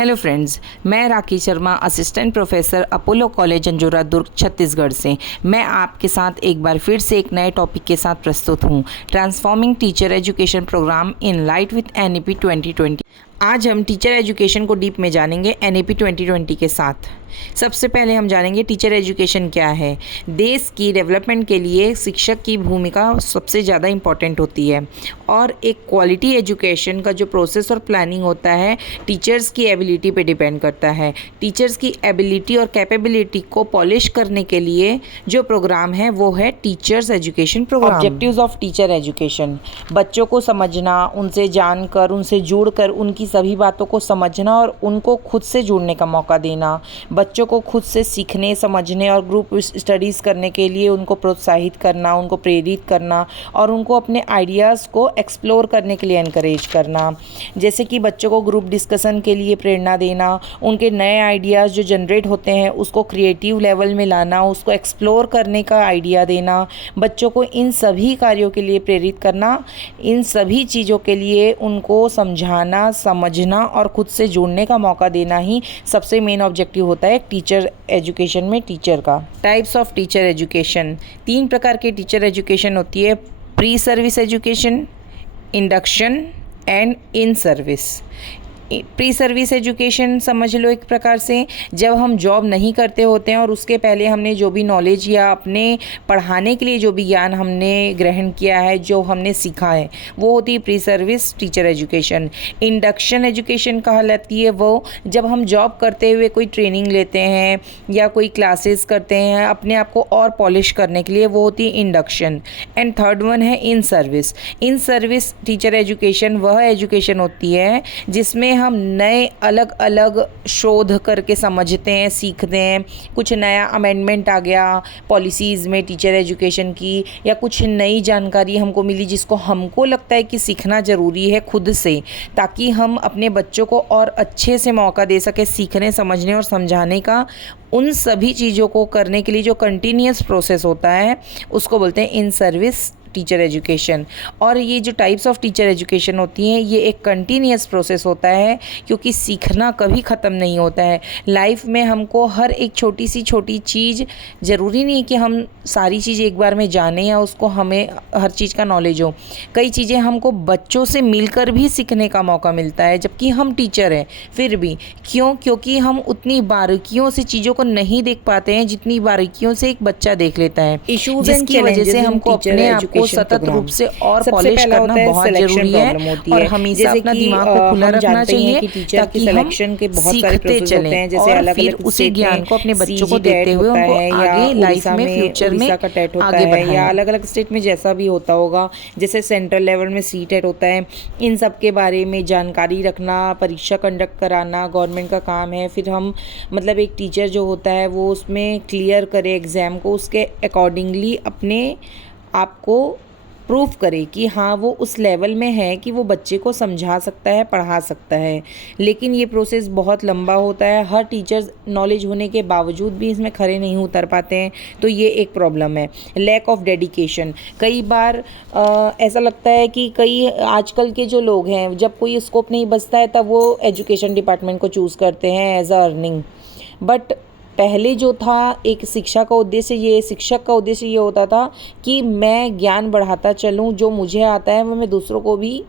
Hello friends, मैं Rakhi Sharma, assistant professor Apollo college Anjora Durg Chhattisgarh से मैं आपके साथ एक बार फिर से एक नए टॉपिक के साथ प्रस्तुत हूँ। Transforming teacher education programme in light with NEP 2020। आज हम टीचर एजुकेशन को डीप में जानेंगे एनईपी 2020 के साथ। सबसे पहले हम जानेंगे टीचर एजुकेशन क्या है। देश की डेवलपमेंट के लिए शिक्षक की भूमिका सबसे ज़्यादा इम्पॉर्टेंट होती है और एक क्वालिटी एजुकेशन का जो प्रोसेस और प्लानिंग होता है टीचर्स की एबिलिटी पे डिपेंड करता है। टीचर्स की एबिलिटी और कैपेबिलिटी को पॉलिश करने के लिए जो प्रोग्राम है वो है teachers education programme. Objectives of teacher education: बच्चों को समझना, उनसे जानकर, उनसे जुड़कर उनकी सभी बातों को समझना और उनको खुद से जुड़ने का मौका देना। बच्चों को खुद से सीखने, समझने और ग्रुप स्टडीज़ करने के लिए उनको प्रोत्साहित करना, उनको प्रेरित करना और उनको अपने आइडियाज़ को एक्सप्लोर करने के लिए एनकरेज करना। जैसे कि बच्चों को ग्रुप डिस्कशन के लिए प्रेरणा देना, उनके नए आइडियाज़ जो जनरेट होते हैं उसको क्रिएटिव लेवल में लाना, उसको एक्सप्लोर करने का आइडिया देना, बच्चों को इन सभी कार्यों के लिए प्रेरित करना, इन सभी चीज़ों के लिए उनको समझाना, समझना और खुद से जुड़ने का मौका देना ही सबसे मेन ऑब्जेक्टिव होता है टीचर एजुकेशन में टीचर का। टाइप्स ऑफ टीचर एजुकेशन: 3 प्रकार के टीचर एजुकेशन होती है। Pre service education, induction and in service. Pre service education समझ लो एक प्रकार से जब हम जॉब नहीं करते होते हैं और उसके पहले हमने जो भी नॉलेज या अपने पढ़ाने के लिए जो भी ज्ञान हमने ग्रहण किया है, जो हमने सीखा है, वो होती है pre service teacher education. Induction education कहलाती है वो जब हम जॉब करते हुए कोई ट्रेनिंग लेते हैं या कोई क्लासेस करते हैं अपने आप को और पॉलिश करने के लिए, वो होती है इंडक्शन। एंड थर्ड वन है in service. In service teacher education वह एजुकेशन होती है जिसमें हम नए अलग अलग शोध करके समझते हैं, सीखते हैं। कुछ नया अमेंडमेंट आ गया पॉलिसीज़ में टीचर एजुकेशन की, या कुछ नई जानकारी हमको मिली जिसको हमको लगता है कि सीखना ज़रूरी है खुद से, ताकि हम अपने बच्चों को और अच्छे से मौका दे सके सीखने, समझने और समझाने का। उन सभी चीज़ों को करने के लिए जो कंटिन्यूअस प्रोसेस होता है उसको बोलते हैं इन सर्विस टीचर एजुकेशन। और ये जो टाइप्स ऑफ टीचर एजुकेशन होती हैं ये एक कंटिन्यूअस प्रोसेस होता है, क्योंकि सीखना कभी ख़त्म नहीं होता है। लाइफ में हमको हर एक छोटी सी छोटी चीज़, ज़रूरी नहीं कि हम सारी चीज़ एक बार में जानें या उसको हमें हर चीज़ का नॉलेज हो। कई चीज़ें हमको बच्चों से मिलकर भी सीखने का मौका मिलता है जबकि हम टीचर हैं फिर भी। क्योंकि हम उतनी बारीकियों से चीज़ों को नहीं देख पाते हैं जितनी बारीकियों से एक बच्चा देख लेता है, जिसकी वजह से हमको अपने आप को सतत रूप से और पॉलिश करना बहुत जरूरी है और हमेशा अपना दिमाग को खुला रखना चाहिए ताकि हम सीखते चलें जैसे और फिर उसी ज्ञान को अपने बच्चों को देते हुए उनको आगे लाइफ में, फ्यूचर में आगे बढ़ाएं। या अलग अलग स्टेट में जैसा भी होता होगा, जैसे सेंट्रल लेवल में सीटेट होता है, इन सब के बारे में जानकारी रखना, परीक्षा कंडक्ट कराना गवर्नमेंट का काम है। फिर हम मतलब एक टीचर जो होता है वो उसमें क्लियर करे एग्ज़ाम को, उसके अकॉर्डिंगली अपने आपको प्रूफ करे कि हाँ वो उस लेवल में है कि वो बच्चे को समझा सकता है, पढ़ा सकता है। लेकिन ये प्रोसेस बहुत लंबा होता है, हर टीचर्स नॉलेज होने के बावजूद भी इसमें खरे नहीं उतर पाते हैं, तो ये एक प्रॉब्लम है। लैक ऑफ डेडिकेशन: कई बार ऐसा लगता है कि कई आजकल के जो लोग हैं जब कोई स्कोप नहीं बचता है तब वो एजुकेशन डिपार्टमेंट को चूज़ करते हैं एज अ अर्निंग। बट पहले जो था एक शिक्षा का उद्देश्य, ये शिक्षक का उद्देश्य ये होता था कि मैं ज्ञान बढ़ाता चलूँ, जो मुझे आता है वो मैं दूसरों को भी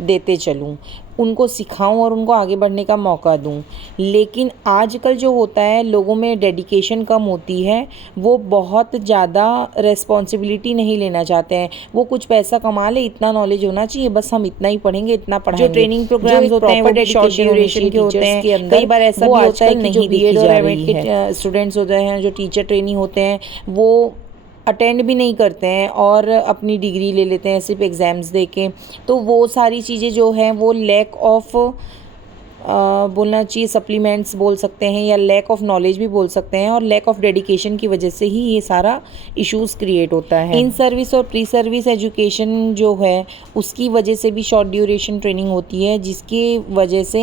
देते चलूँ, उनको सिखाऊं और उनको आगे बढ़ने का मौका दूं। लेकिन आजकल जो होता है लोगों में डेडिकेशन कम होती है, वो बहुत ज़्यादा रिस्पॉन्सिबिलिटी नहीं लेना चाहते हैं। वो कुछ पैसा कमा ले, इतना नॉलेज होना चाहिए, बस हम इतना ही पढ़ेंगे, इतना पढ़ाएंगे। जो ट्रेनिंग प्रोग्राम्स होते हैं वो शॉर्ट ड्यूरेशन के होते हैं। कई बार ऐसा भी होता है कि जो बीएड और एमएड के स्टूडेंट्स होते हैं, जो टीचर ट्रेनिंग होते हैं, वो अटेंड भी नहीं करते हैं और अपनी डिग्री ले लेते हैं सिर्फ एग्ज़ाम्स दे के। तो वो सारी चीज़ें जो हैं वो लैक ऑफ बोलना चाहिए सप्लीमेंट्स बोल सकते हैं या लैक ऑफ नॉलेज भी बोल सकते हैं, और लैक ऑफ डेडिकेशन की वजह से ही ये सारा इश्यूज़ क्रिएट होता है। इन सर्विस और प्री सर्विस एजुकेशन जो है उसकी वजह से भी शॉर्ट ड्यूरेशन ट्रेनिंग होती है, जिसकी वजह से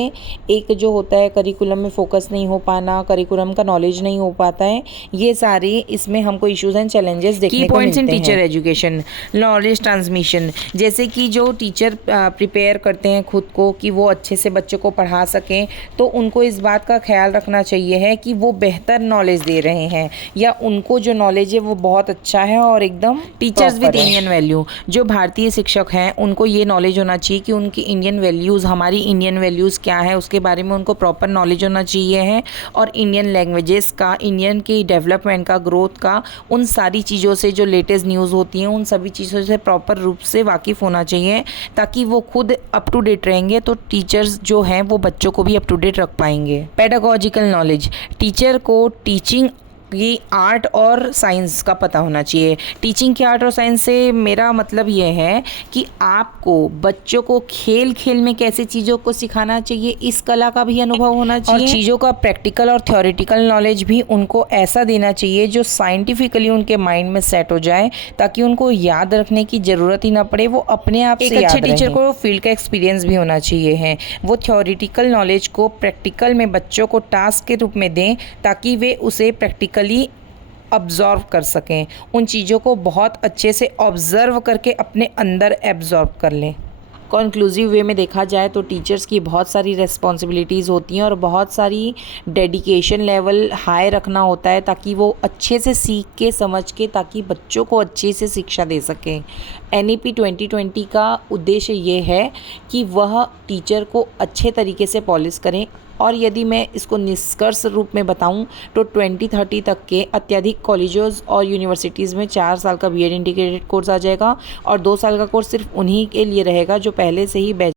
एक जो होता है करिकुलम में फोकस नहीं हो पाना, करिकुलम का नॉलेज नहीं हो पाता है। ये सारे इसमें हमको इश्यूज़ एंड चैलेंजेस देखने को मिलते हैं। टीचर एजुकेशन नॉलेज ट्रांसमिशन, जैसे कि जो टीचर प्रिपेयर करते हैं खुद को कि वो अच्छे से बच्चों को पढ़ा सकें तो उनको इस बात का ख्याल रखना चाहिए है कि वो बेहतर नॉलेज दे रहे हैं या उनको जो नॉलेज है वो बहुत अच्छा है और एकदम टीचर्स विद proper है। इंडियन वैल्यू, जो भारतीय शिक्षक हैं उनको ये नॉलेज होना चाहिए कि उनकी इंडियन वैल्यूज़, हमारी इंडियन वैल्यूज़ क्या है उसके बारे में उनको प्रॉपर नॉलेज होना चाहिए है। और इंडियन लैंग्वेजेस का, इंडियन की डेवलपमेंट का, ग्रोथ का, उन सारी चीज़ों से जो लेटेस्ट न्यूज़ होती हैं उन सभी चीज़ों से प्रॉपर रूप से वाकिफ़ होना चाहिए ताकि वो खुद अप टू डेट रहेंगे तो टीचर्स जो हैं वो बच्चों को भी अप टू डेट रख पाएंगे। पेडागोजिकल नॉलेज, टीचर को टीचिंग की आर्ट और साइंस का पता होना चाहिए। टीचिंग की आर्ट और साइंस से मेरा मतलब ये है कि आपको बच्चों को खेल खेल में कैसे चीज़ों को सिखाना चाहिए, इस कला का भी अनुभव होना चाहिए और चीज़ों का प्रैक्टिकल और थ्योरेटिकल नॉलेज भी उनको ऐसा देना चाहिए जो साइंटिफिकली उनके माइंड में सेट हो जाए ताकि उनको याद रखने की ज़रूरत ही ना पड़े, वो अपने आप से याद रहें। एक अच्छे टीचर को फील्ड का एक्सपीरियंस भी होना चाहिए है। वो थ्योरेटिकल नॉलेज को प्रैक्टिकल में बच्चों को टास्क के रूप में दें ताकि वे उसे प्रैक्टिकली ऑब्जर्व कर सकें, उन चीज़ों को बहुत अच्छे से ऑब्जर्व करके अपने अंदर एब्जॉर्ब कर लें। कंक्लूसिव वे में देखा जाए तो टीचर्स की बहुत सारी रिस्पॉन्सिबिलिटीज़ होती हैं और बहुत सारी डेडिकेशन लेवल हाई रखना होता है ताकि वो अच्छे से सीख के समझ के ताकि बच्चों को अच्छे से शिक्षा दे सकें। NEP 2020 का उद्देश्य ये है कि वह टीचर को अच्छे तरीके से पॉलिश करें और यदि मैं इसको निष्कर्ष रूप में बताऊं तो 2030 तक के अत्यधिक कॉलेजेस और यूनिवर्सिटीज़ में 4 साल का BEd इंटीग्रेटेड कोर्स आ जाएगा और 2 साल का कोर्स सिर्फ उन्हीं के लिए रहेगा जो पहले से ही